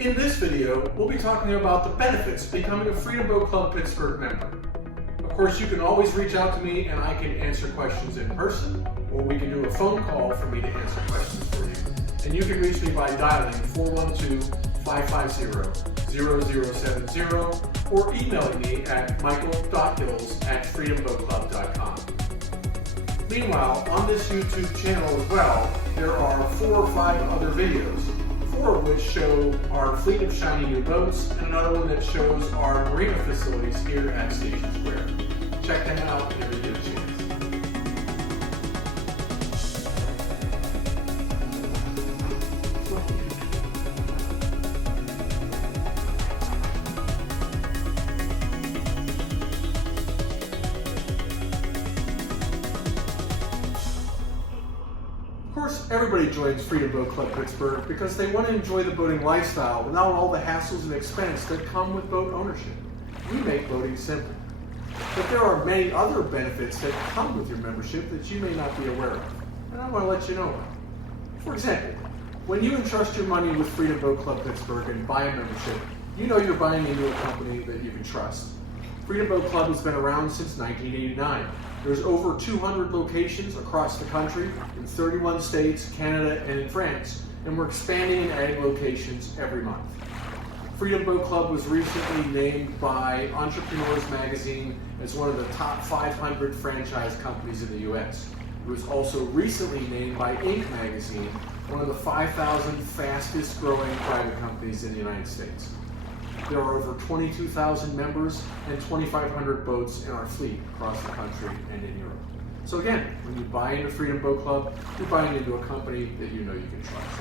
In this video, we'll be talking about the benefits of becoming a Freedom Boat Club Pittsburgh member. Of course, you can always reach out to me and I can answer questions in person, or we can do a phone call for me to answer questions for you. And you can reach me by dialing 412-550-0070 or emailing me at michael.hills@freedomboatclub.com. Meanwhile, on this YouTube channel as well, there are 4 or 5 other videos, 4 of which show our fleet of shiny new boats, and another one that shows our marina facilities here at Station Square. Check them out if you get a chance. Of course, everybody joins Freedom Boat Club Pittsburgh because they want to enjoy the boating lifestyle without all the hassles and expense that come with boat ownership. We make boating simple. But there are many other benefits that come with your membership that you may not be aware of, and I want to let you know about. For example, when you entrust your money with Freedom Boat Club Pittsburgh and buy a membership, you know you're buying into a company that you can trust. Freedom Boat Club has been around since 1989. There's over 200 locations across the country in 31 states, Canada, and in France, and we're expanding and adding locations every month. Freedom Boat Club was recently named by Entrepreneurs Magazine as one of the top 500 franchise companies in the U.S. It was also recently named by Inc. Magazine one of the 5,000 fastest growing private companies in the United States. There are over 22,000 members and 2,500 boats in our fleet across the country and in Europe. So again, when you buy into Freedom Boat Club, you're buying into a company that you know you can trust.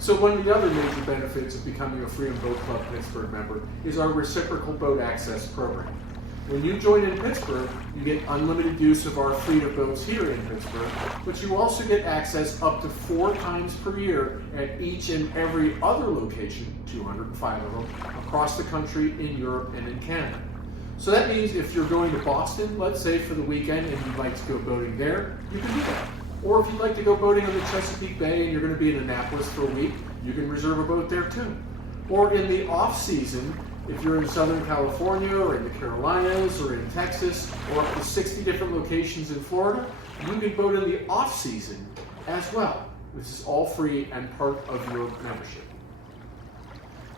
So one of the other major benefits of becoming a Freedom Boat Club Pittsburgh member is our reciprocal boat access program. When you join in Pittsburgh, you get unlimited use of our fleet of boats here in Pittsburgh, but you also get access up to 4 times per year at each and every other location, 205 of them, across the country, in Europe, and in Canada. So that means if you're going to Boston, let's say for the weekend, and you'd like to go boating there, you can do that. Or if you'd like to go boating on the Chesapeake Bay and you're going to be in Annapolis for a week, you can reserve a boat there too. Or in the off-season, if you're in Southern California or in the Carolinas or in Texas or up to 60 different locations in Florida, you can boat in the off-season as well. This is all free and part of your membership.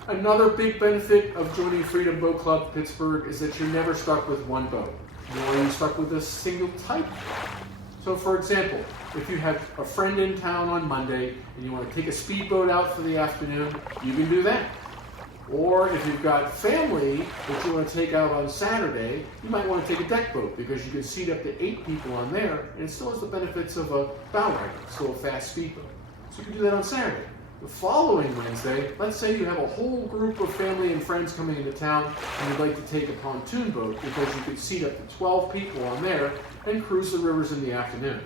Another big benefit of joining Freedom Boat Club Pittsburgh is that you're never stuck with one boat, nor are you stuck with a single type. So for example, if you have a friend in town on Monday and you want to take a speedboat out for the afternoon, you can do that. Or if you've got family that you want to take out on Saturday, you might want to take a deck boat because you can seat up to 8 people on there and it still has the benefits of a bow rider, still a fast speedboat. So you can do that on Saturday. The following Wednesday, let's say you have a whole group of family and friends coming into town and you'd like to take a pontoon boat because you could seat up to 12 people on there and cruise the rivers in the afternoon.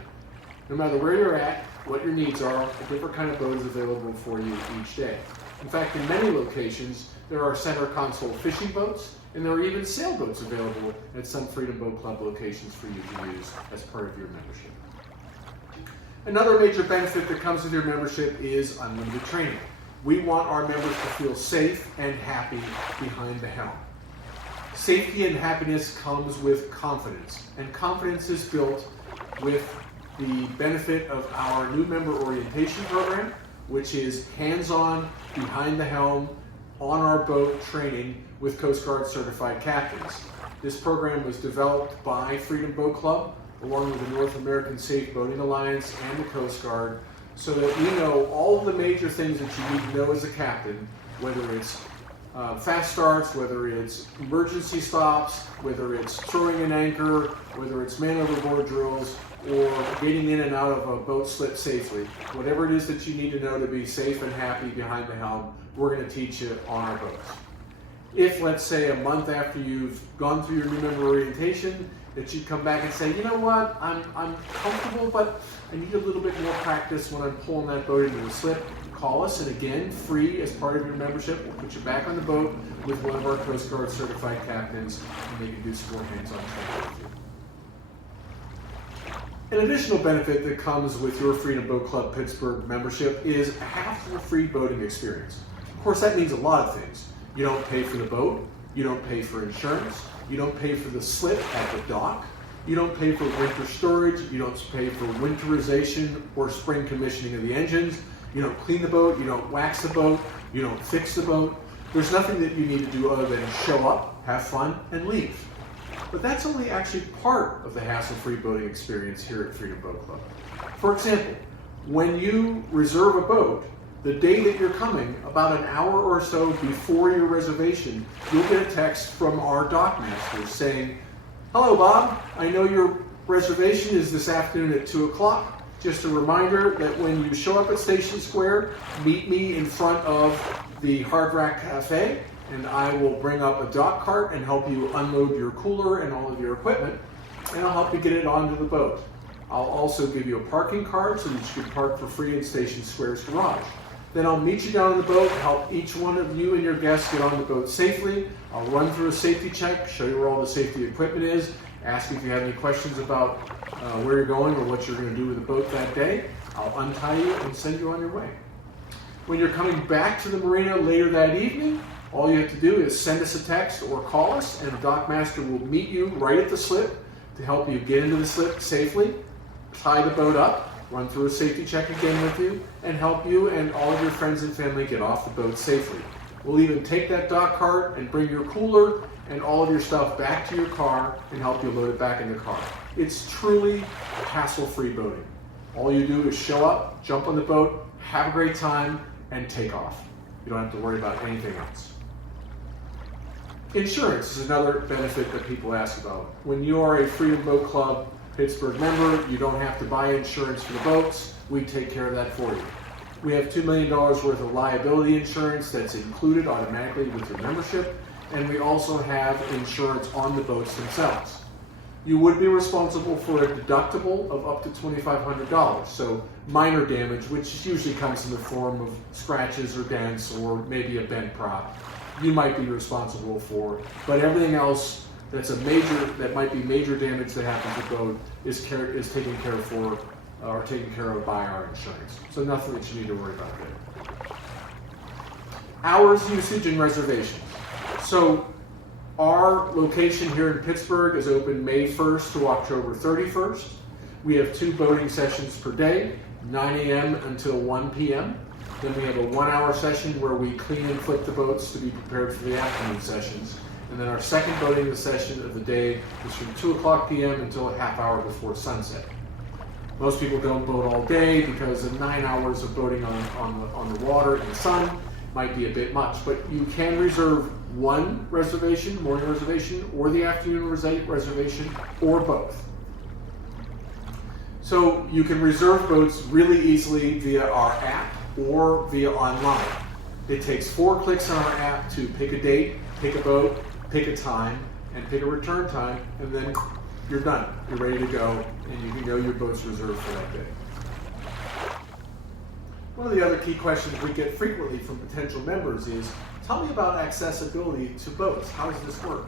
No matter where you're at, what your needs are, a different kind of boat is available for you each day. In fact, in many locations, there are center console fishing boats, and there are even sailboats available at some Freedom Boat Club locations for you to use as part of your membership. Another major benefit that comes with your membership is unlimited training. We want our members to feel safe and happy behind the helm. Safety and happiness comes with confidence, and confidence is built with the benefit of our new member orientation program, which is hands-on, behind the helm, on our boat training with Coast Guard certified captains. This program was developed by Freedom Boat Club along with the North American Safe Boating Alliance and the Coast Guard so that we know all of the major things that you need to know as a captain, whether it's fast starts, whether it's emergency stops, whether it's throwing an anchor, whether it's man overboard drills, or getting in and out of a boat slip safely. Whatever it is that you need to know to be safe and happy behind the helm, we're going to teach you on our boats. If, let's say, a month after you've gone through your new member orientation, that you come back and say, you know what, I'm comfortable, but I need a little bit more practice when I'm pulling that boat into the slip, call us, and again, free as part of your membership, we'll put you back on the boat with one of our Coast Guard certified captains, and they can do some more hands-on training with you. An additional benefit that comes with your Freedom Boat Club Pittsburgh membership is a hassle-free boating experience. Of course, that means a lot of things. You don't pay for the boat, you don't pay for insurance, you don't pay for the slip at the dock, you don't pay for winter storage, you don't pay for winterization or spring commissioning of the engines, you don't clean the boat, you don't wax the boat, you don't fix the boat. There's nothing that you need to do other than show up, have fun, and leave. But that's only actually part of the hassle-free boating experience here at Freedom Boat Club. For example, when you reserve a boat, the day that you're coming, about an hour or so before your reservation, you'll get a text from our dock master saying, "Hello Bob, I know your reservation is this afternoon at 2 o'clock. Just a reminder that when you show up at Station Square, meet me in front of the Hard Rack Cafe, and I will bring up a dock cart and help you unload your cooler and all of your equipment, and I'll help you get it onto the boat. I'll also give you a parking card so that you can park for free in Station Square's garage. Then I'll meet you down on the boat, help each one of you and your guests get on the boat safely. I'll run through a safety check, show you where all the safety equipment is, ask if you have any questions about where you're going or what you're going to do with the boat that day. I'll untie you and send you on your way. When you're coming back to the marina later that evening, all you have to do is send us a text or call us, and the dock master will meet you right at the slip to help you get into the slip safely, tie the boat up, run through a safety check again with you, and help you and all of your friends and family get off the boat safely. We'll even take that dock cart and bring your cooler and all of your stuff back to your car and help you load it back in the car. It's truly hassle-free boating. All you do is show up, jump on the boat, have a great time, and take off. You don't have to worry about anything else. Insurance is another benefit that people ask about. When you are a Freedom Boat Club Pittsburgh member, you don't have to buy insurance for the boats. We take care of that for you. We have $2 million worth of liability insurance that's included automatically with your membership, and we also have insurance on the boats themselves. You would be responsible for a deductible of up to $2,500, so minor damage, which usually comes in the form of scratches or dents or maybe a bent prop, you might be responsible for, but everything else that might be major damage that happens to the boat is taken care of by our insurance. So nothing that you need to worry about there. Hours, usage, and reservations. So our location here in Pittsburgh is open May 1st to October 31st. We have 2 boating sessions per day, 9 a.m. until 1 p.m. Then we have a 1-hour session where we clean and flip the boats to be prepared for the afternoon sessions. And then our second boating session of the day is from 2 o'clock p.m. until a half hour before sunset. Most people don't boat all day because 9 hours of boating on the water in the sun might be a bit much, but you can reserve one reservation, morning reservation, or the afternoon reservation, or both. So you can reserve boats really easily via our app or via online. It takes 4 clicks on our app to pick a date, pick a boat, pick a time, and pick a return time, and then you're done. You're ready to go, and you can know your boat's reserved for that day. One of the other key questions we get frequently from potential members is, tell me about accessibility to boats. How does this work?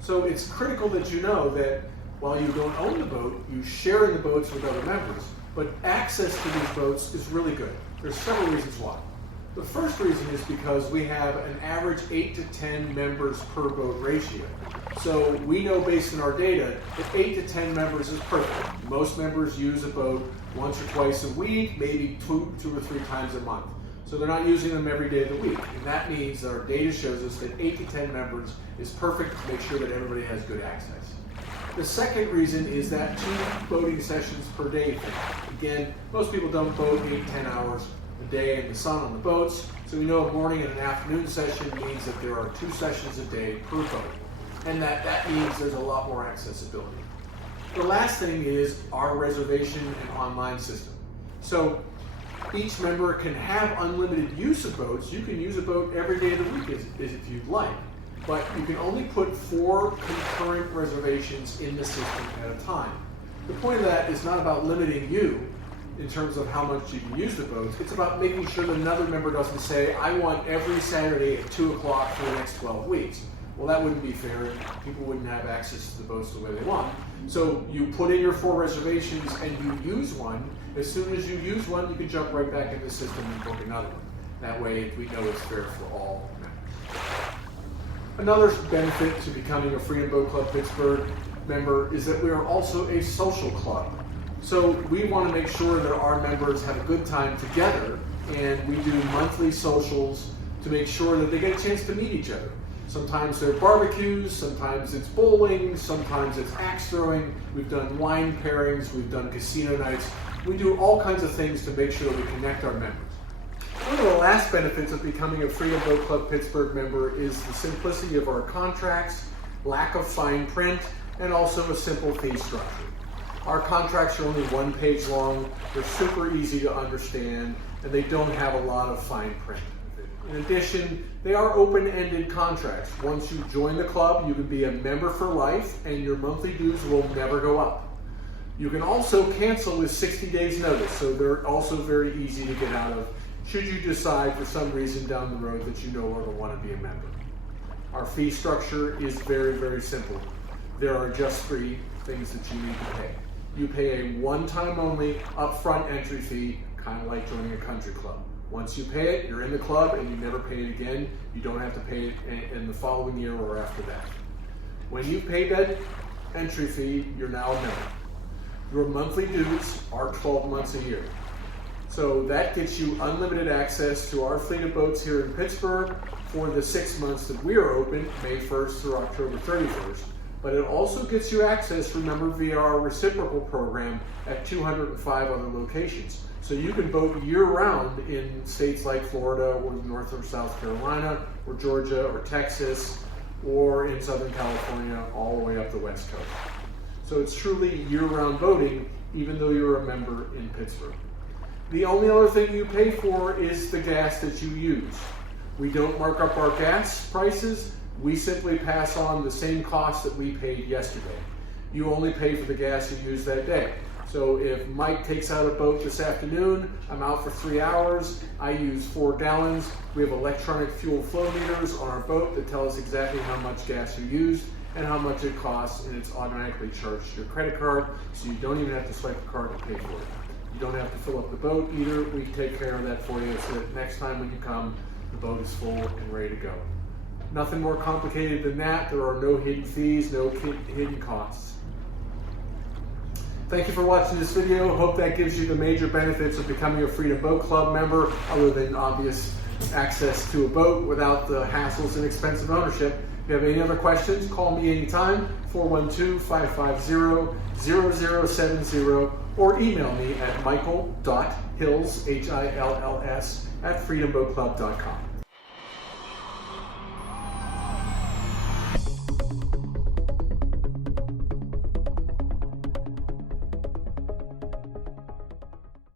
So it's critical that you know that while you don't own the boat, you share in the boats with other members, but access to these boats is really good. There's several reasons why. The first reason is because we have an average 8 to 10 members per boat ratio. So we know based on our data that 8 to 10 members is perfect. Most members use a boat once or twice a week, maybe two or three times a month. So they're not using them every day of the week. And that means that our data shows us that 8 to 10 members is perfect to make sure that everybody has good access. The second reason is that 2 boating sessions per day thing. Again, most people don't boat 8-10 hours a day in the sun on the boats, so we know a morning and an afternoon session means that there are 2 sessions a day per boat, and that means there's a lot more accessibility. The last thing is our reservation and online system. So each member can have unlimited use of boats. You can use a boat every day of the week if you'd like, but you can only put 4 concurrent reservations in the system at a time. The point of that is not about limiting you in terms of how much you can use the boats. It's about making sure that another member doesn't say, I want every Saturday at 2 o'clock for the next 12 weeks. Well, that wouldn't be fair. People wouldn't have access to the boats the way they want. So you put in your 4 reservations and you use one. As soon as you use one, you can jump right back in the system and book another one. That way we know it's fair for all members. Another benefit to becoming a Freedom Boat Club Pittsburgh member is that we are also a social club. So we want to make sure that our members have a good time together, and we do monthly socials to make sure that they get a chance to meet each other. Sometimes they're barbecues, sometimes it's bowling, sometimes it's axe throwing. We've done wine pairings, we've done casino nights. We do all kinds of things to make sure that we connect our members. One of the last benefits of becoming a Freedom Boat Club Pittsburgh member is the simplicity of our contracts, lack of fine print, and also a simple fee structure. Our contracts are only 1 page long, they're super easy to understand, and they don't have a lot of fine print. In addition, they are open-ended contracts. Once you join the club, you can be a member for life, and your monthly dues will never go up. You can also cancel with 60 days notice, so they're also very easy to get out of should you decide for some reason down the road that you no longer want to be a member. Our fee structure is very, very simple. There are just 3 things that you need to pay. You pay a one-time only upfront entry fee, kind of like joining a country club. Once you pay it, you're in the club and you never pay it again. You don't have to pay it in the following year or after that. When you pay that entry fee, you're now a member. Your monthly dues are 12 months a year. So that gets you unlimited access to our fleet of boats here in Pittsburgh for the 6 months that we are open, May 1st through October 31st. But it also gets you access, remember, via our reciprocal program at 205 other locations. So you can boat year-round in states like Florida or North or South Carolina or Georgia or Texas or in Southern California all the way up the West Coast. So it's truly year-round boating even though you're a member in Pittsburgh. The only other thing you pay for is the gas that you use. We don't mark up our gas prices. We simply pass on the same cost that we paid yesterday. You only pay for the gas you use that day. So if Mike takes out a boat this afternoon, I'm out for 3 hours, I use 4 gallons. We have electronic fuel flow meters on our boat that tell us exactly how much gas you used and how much it costs, and it's automatically charged to your credit card, so you don't even have to swipe the card to pay for it. You don't have to fill up the boat either. We take care of that for you so that next time when you come, the boat is full and ready to go. Nothing more complicated than that. There are no hidden fees, no hidden costs. Thank you for watching this video. Hope that gives you the major benefits of becoming a Freedom Boat Club member, other than obvious access to a boat without the hassles and expensive ownership. If you have any other questions, call me anytime, 412-550-0070, or email me at michael.hills, Hills, @freedomboatclub.com.